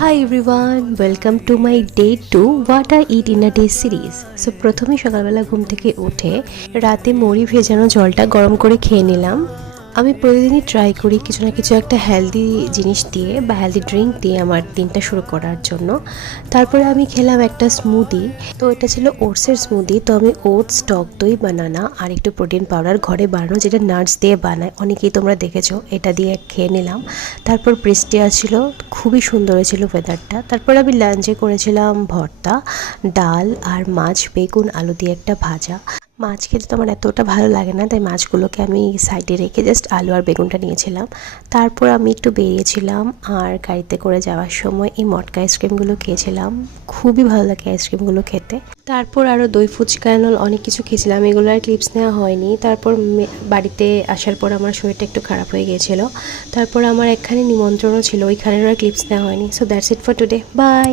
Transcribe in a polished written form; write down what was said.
Hi everyone, welcome to my day 2 What I Eat in a Day series. So প্রথমে সকালবেলা ঘুম থেকে উঠে রাতে মুড়ি ভেজানো জলটা গরম করে খেয়ে নিলাম। আমি প্রতিদিনই ট্রাই করি কিছু না কিছু একটা হেলদি জিনিস দিয়ে বা হেলদি ড্রিঙ্ক দিয়ে আমার দিনটা শুরু করার জন্য। তারপরে আমি খেলাম একটা স্মুদি। তো এটা ছিল ওটসের স্মুদি। তো আমি ওটস, টক দই, বানানা আর একটু প্রোটিন পাউডার ঘরে বানানো, যেটা নাটস দিয়ে বানায়, অনেকেই তোমরা দেখেছো, এটা দিয়ে খেয়ে নিলাম। তারপর বৃষ্টি আসছিল, খুবই সুন্দর হয়েছিল ওয়েদারটা। তারপর আমি লাঞ্চে করেছিলাম ভর্তা, ডাল আর মাছ, বেগুন আলু দিয়ে একটা ভাজা। মাছ খেতে তো আমার এতটা ভালো লাগে না, তাই মাছগুলোকে আমি সাইডে রেখে জাস্ট আলু আর বেগুনটা নিয়েছিলাম। তারপর আমি একটু বেরিয়েছিলাম আর গাড়িতে করে যাওয়ার সময় এই মটকা আইসক্রিমগুলো খেয়েছিলাম। খুবই ভালো লাগে আইসক্রিমগুলো খেতে। তারপর আরও দই ফুচকা এনল অনেক কিছু খেয়েছিলাম, এগুলো আর ক্লিপস নেওয়া হয়নি। তারপর বাড়িতে আসার পর আমার শরীরটা একটু খারাপ হয়ে গিয়েছিলো। তারপর আমার একখানে নিমন্ত্রণও ছিল, ওইখানের আর ক্লিপস নেওয়া হয়নি। So that's it for today, by.